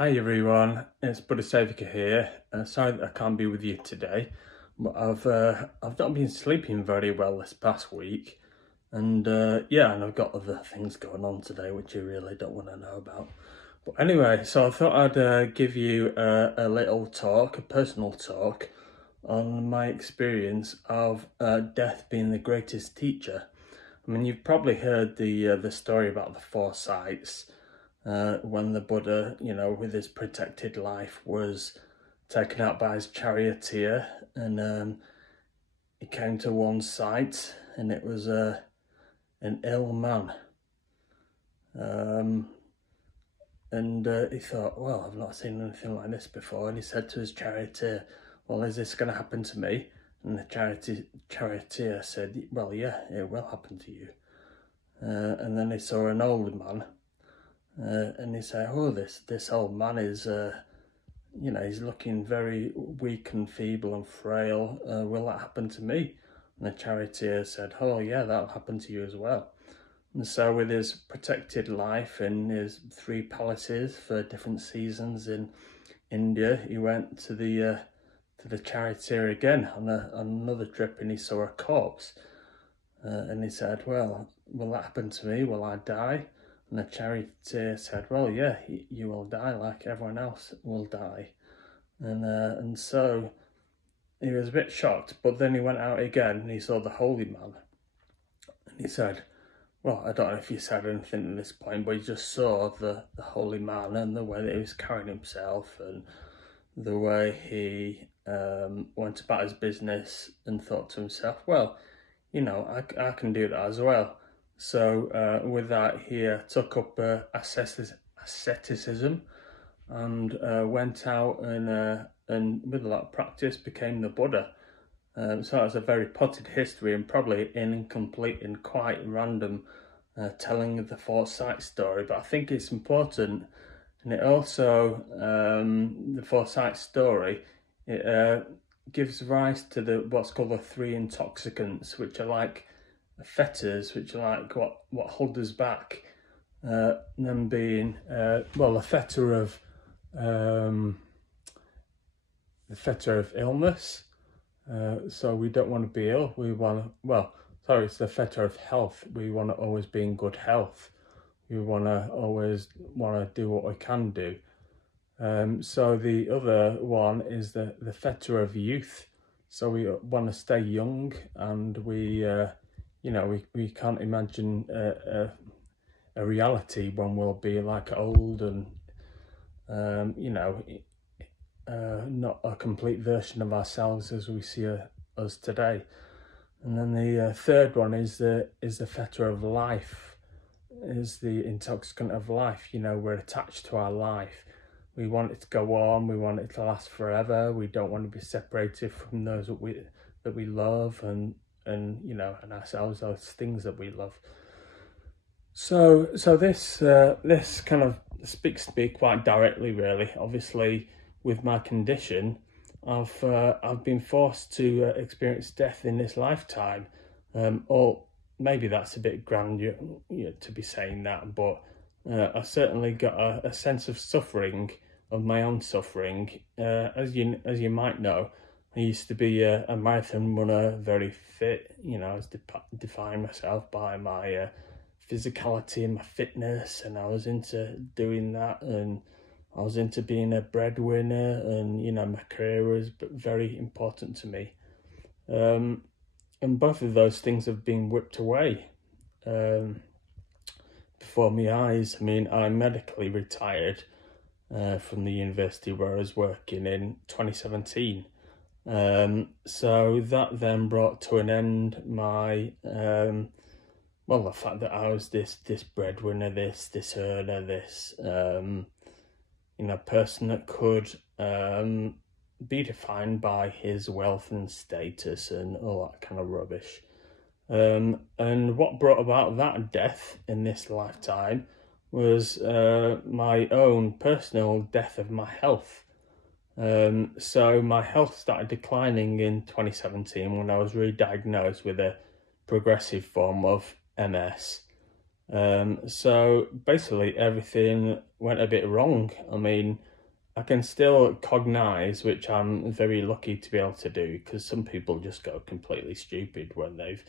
Hi everyone, it's Buddha here. Sorry that I can't be with you today, but I've not been sleeping very well this past week, and and I've got other things going on today which you really don't want to know about. But anyway, so I thought I'd give you a little talk, a personal talk, on my experience of death being the greatest teacher. I mean, you've probably heard the story about the four sights. When the Buddha, with his protected life, was taken out by his charioteer, and he came to one sight, and it was an ill man. And he thought, well, I've not seen anything like this before. And he said to his charioteer, well, is this going to happen to me? And the charioteer said, well, yeah, it will happen to you. And then he saw an old man. And he said, oh, this old man is, he's looking very weak and feeble and frail. Will that happen to me? And the charioteer said, oh, yeah, that'll happen to you as well. And so with his protected life and his 3 palaces for different seasons in India, he went to the charioteer again on another trip, and he saw a corpse. And he said, well, will that happen to me? Will I die? And the charioteer said, well, yeah, you will die like everyone else will die. And so he was a bit shocked, but then he went out again and he saw the holy man. And he said, well, I don't know if he said anything at this point, but he just saw the holy man and the way that he was carrying himself and the way he went about his business, and thought to himself, well, I can do that as well. So with that, he took up asceticism and went out and with a lot of practice became the Buddha. So that was a very potted history and probably an incomplete and quite random telling of the four sight story. But I think it's important, and it also, the four sight story, it gives rise to what's called the 3 intoxicants, which are like fetters, which are like what hold us back. Them being the fetter of illness. So we don't want to be ill. It's the fetter of health. We want to always be in good health. We always want to do what we can do. So the other one is the fetter of youth. So we want to stay young, and we can't imagine a reality when we'll be like old and not a complete version of ourselves as we see us today. And then the third one is the fetter of life, is the intoxicant of life. We're attached to our life. We want it to go on. We want it to last forever. We don't want to be separated from those that we love and ourselves, those things that we love. So this kind of speaks to me quite directly, really. Obviously, with my condition, I've been forced to experience death in this lifetime. Or maybe that's a bit grand, to be saying that, but I certainly got a sense of suffering, of my own suffering. As you might know, I used to be a marathon runner, very fit. I was defining myself by my physicality and my fitness, and I was into doing that, and I was into being a breadwinner, and my career was very important to me. And both of those things have been whipped away before my eyes. I mean, I medically retired from the university where I was working in 2017. So that then brought to an end my the fact that I was this breadwinner, this earner, this person that could be defined by his wealth and status and all that kind of rubbish. And what brought about that death in this lifetime was my own personal death of my health. So my health started declining in 2017 when I was re-diagnosed with a progressive form of MS. So basically everything went a bit wrong. I mean, I can still cognize, which I'm very lucky to be able to do, because some people just go completely stupid when they've,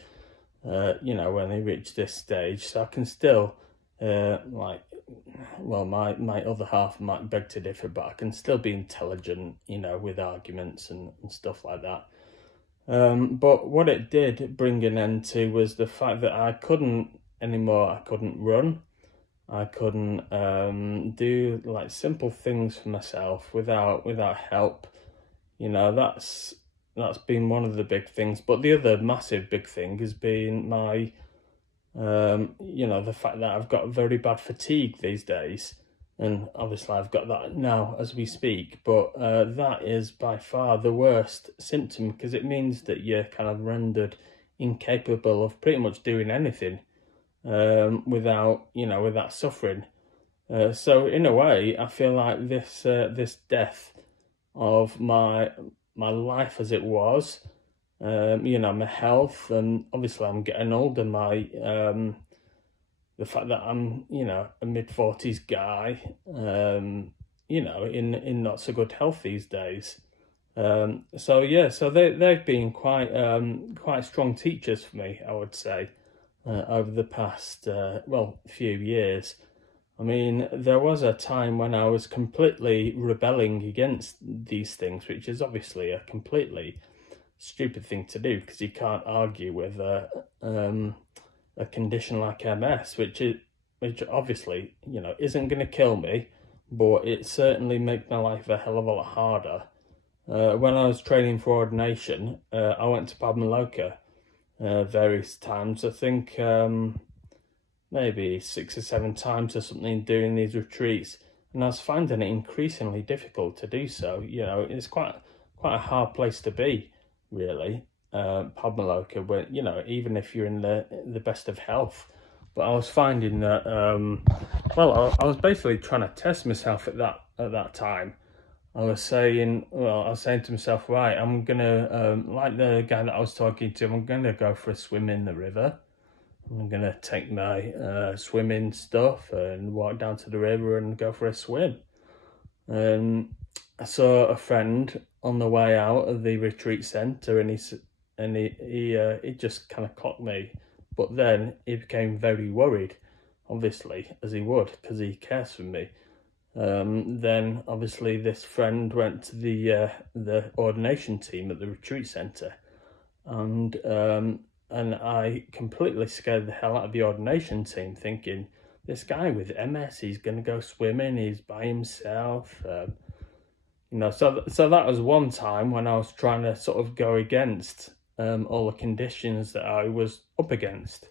when they reach this stage. So I can still, my other half might beg to differ, but I can still be intelligent, with arguments and stuff like that. But what it did bring an end to was the fact that I couldn't run. I couldn't do like simple things for myself without help. That's been one of the big things. But the other massive big thing has been my the fact that I've got very bad fatigue these days. And obviously I've got that now as we speak, but that is by far the worst symptom, because it means that you're kind of rendered incapable of pretty much doing anything without suffering. So in a way, I feel like this death of my life as it was, my health, and obviously I'm getting older. The fact that I'm a mid-40s guy, in not so good health these days. So they've been quite strong teachers for me, I would say. Over the past few years. I mean, there was a time when I was completely rebelling against these things, which is obviously a completely stupid thing to do, because you can't argue with a condition like MS, which obviously isn't going to kill me, but it certainly makes my life a hell of a lot harder. When I was training for ordination, I went to Padmaloka various times. I think maybe 6 or 7 times or something during these retreats, and I was finding it increasingly difficult to do so. It's quite a hard place to be, really, Padmaloka, where even if you're in the best of health. But I was finding that I was basically trying to test myself at that time. I was saying to myself, right, I'm gonna, like the guy that I was talking to, I'm gonna go for a swim in the river. I'm gonna take my swimming stuff and walk down to the river and go for a swim. And I saw a friend on the way out of the retreat centre, and he just kind of clocked me. But then he became very worried, obviously, as he would, because he cares for me. Then obviously this friend went to the ordination team at the retreat centre, and I completely scared the hell out of the ordination team, thinking, this guy with MS, he's gonna go swimming, he's by himself. So that was one time when I was trying to sort of go against all the conditions that I was up against.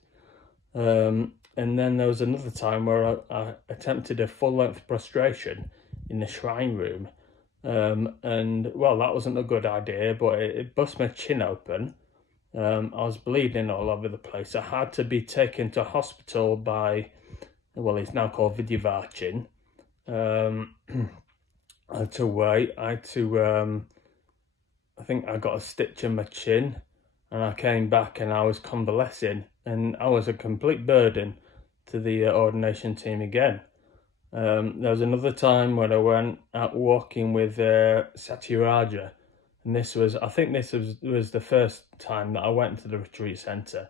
And then there was another time where I attempted a full-length prostration in the shrine room. And that wasn't a good idea, but it bust my chin open. I was bleeding all over the place. I had to be taken to hospital by, it's now called Vidyavachin. I had to wait. I think I got a stitch in my chin, and I came back and I was convalescing, and I was a complete burden to the ordination team again. There was another time when I went out walking with Satyaraja, and I think this was the first time that I went to the retreat centre.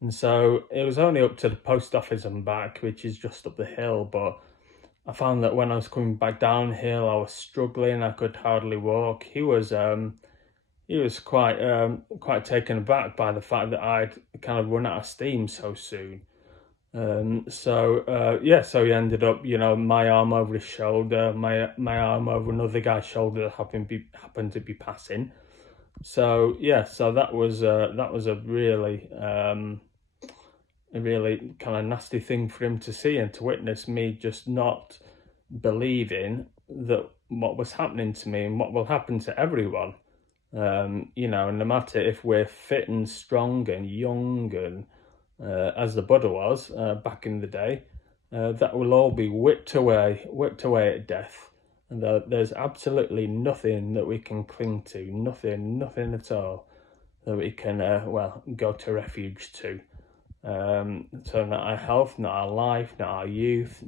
And so it was only up to the post office and back, which is just up the hill, but I found that when I was coming back downhill, I was struggling. I could hardly walk. He was quite taken aback by the fact that I'd kind of run out of steam so soon. So he ended up, my arm over his shoulder, my arm over another guy's shoulder that happened to be passing. So that was a really kind of nasty thing for him to see and to witness, me just not believing that what was happening to me and what will happen to everyone. No matter if we're fit and strong and young and as the Buddha was back in the day, that will all be whipped away at death. And there's absolutely nothing that we can cling to, nothing at all that we can go to refuge to. So not our health, not our life, not our youth,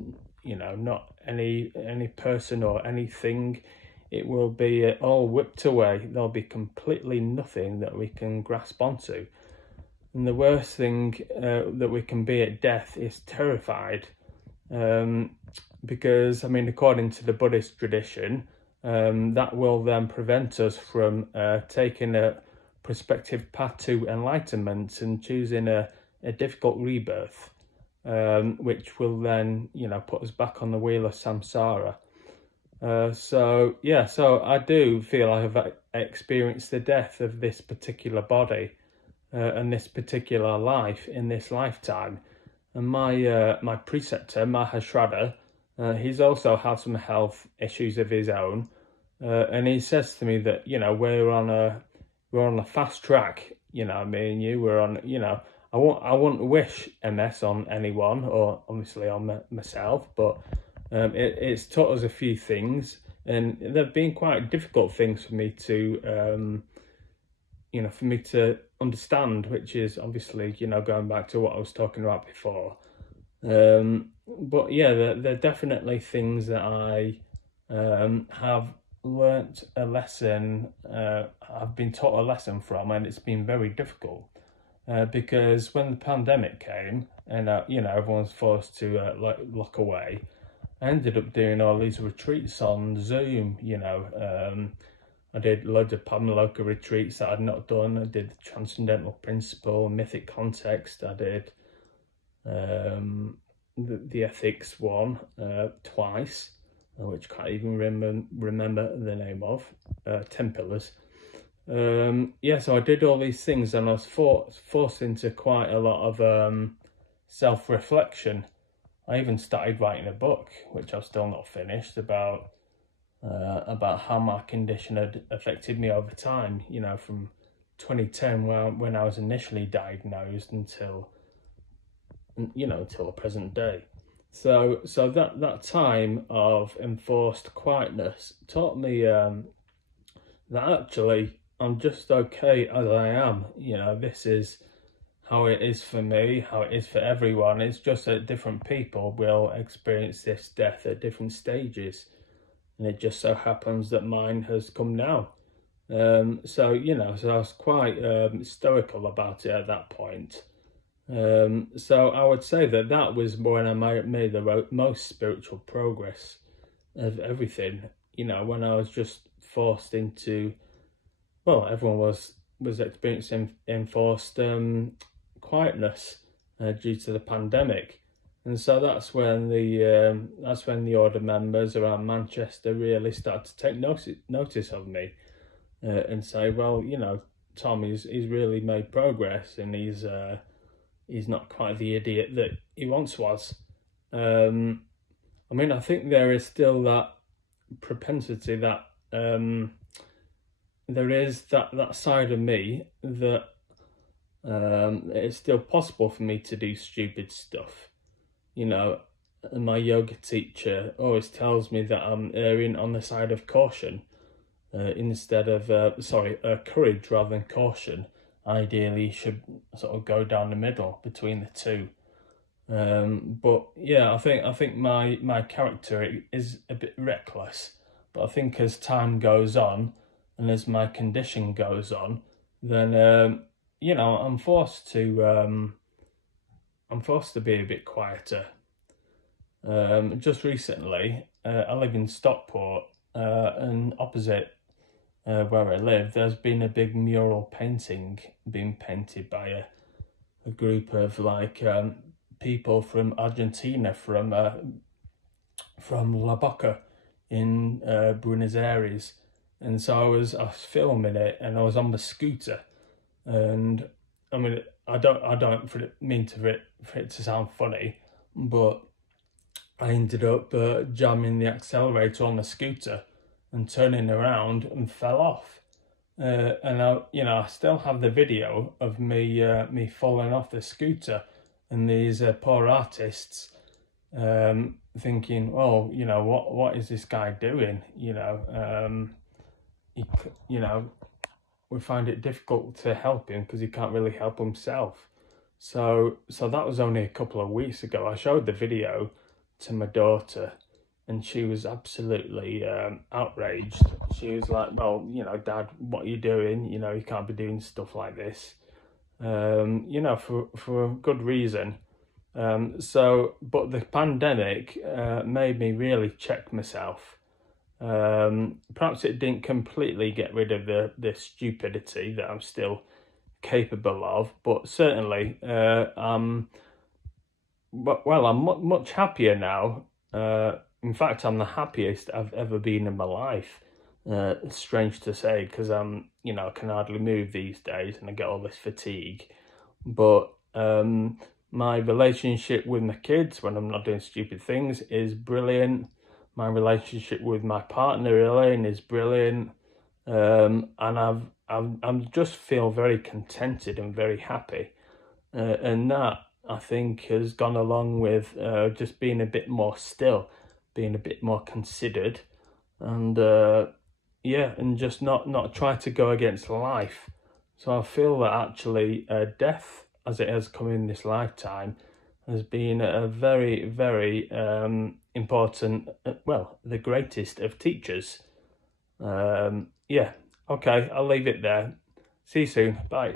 not any person or anything it will be all whipped away. There'll be completely nothing that we can grasp onto. And the worst thing that we can be at death is terrified. Because, I mean, according to the Buddhist tradition, that will then prevent us from taking a prospective path to enlightenment and choosing a difficult rebirth, which will then, put us back on the wheel of samsara. So I do feel I have experienced the death of this particular body and this particular life in this lifetime. And my preceptor, Mahashrada, he's also had some health issues of his own, and he says to me that we're on a fast track. Me and you, we're on. I won't wish MS on anyone, or obviously on myself, but it's taught us a few things, and they've been quite difficult things for me to understand, which is obviously going back to what I was talking about before. But yeah, they're definitely things that I have learnt a lesson. I've been taught a lesson from, and it's been very difficult because when the pandemic came and everyone's forced to lock away, I ended up doing all these retreats on Zoom. I did loads of Padmaloka retreats that I'd not done. I did the Transcendental Principle, Mythic Context. I did the Ethics one twice, which I can't even remember the name of, 10 Pillars. So I did all these things, and I was forced into quite a lot of self-reflection. I even started writing a book, which I've still not finished, about how my condition had affected me over time, from 2010 when I was initially diagnosed until the present day. So that time of enforced quietness taught me that actually I'm just okay as I am. This is how it is for me, how it is for everyone. It's just that different people will experience this death at different stages. And it just so happens that mine has come now. So I was quite stoical about it at that point. So I would say that was when I made the most spiritual progress of everything. When I was just forced into, everyone was experiencing enforced quietness due to the pandemic. And so that's when the order members around Manchester really started to take notice of me and say, Tom, he's really made progress, and he's not quite the idiot that he once was. I think there is still that propensity that there is that side of me that it's still possible for me to do stupid stuff. My yoga teacher always tells me that I'm erring on the side of caution instead of, courage rather than caution. Ideally, you should sort of go down the middle between the two. But yeah, I think my character is a bit reckless. But I think as time goes on and as my condition goes on, then I'm forced to be a bit quieter. Just recently, I live in Stockport, and opposite where I live, there's been a big mural painting being painted by a group of people from Argentina, from La Boca in Buenos Aires. And so I was filming it, and I was on the scooter, and I don't mean for it to sound funny, but I ended up jamming the accelerator on the scooter and turning around and fell off. And I still have the video of me falling off the scooter, and these poor artists thinking, what is this guy doing? We find it difficult to help him because he can't really help himself. So that was only a couple of weeks ago. I showed the video to my daughter, and she was absolutely outraged. She was like, well, you know, Dad, what are you doing? You know, you can't be doing stuff like this. You know, for good reason. But the pandemic made me really check myself. Perhaps it didn't completely get rid of the stupidity that I'm still capable of, but certainly I'm much happier now. In fact, I'm the happiest I've ever been in my life. Strange to say, because I can hardly move these days, and I get all this fatigue. But my relationship with my kids when I'm not doing stupid things is brilliant. My relationship with my partner Elaine is brilliant, and I'm just feel very contented and very happy, and that I think has gone along with just being a bit more still, being a bit more considered, and and just not try to go against life. So I feel that actually death, as it has come in this lifetime, has been a very, very important, the greatest of teachers. Okay, I'll leave it there. See you soon. Bye.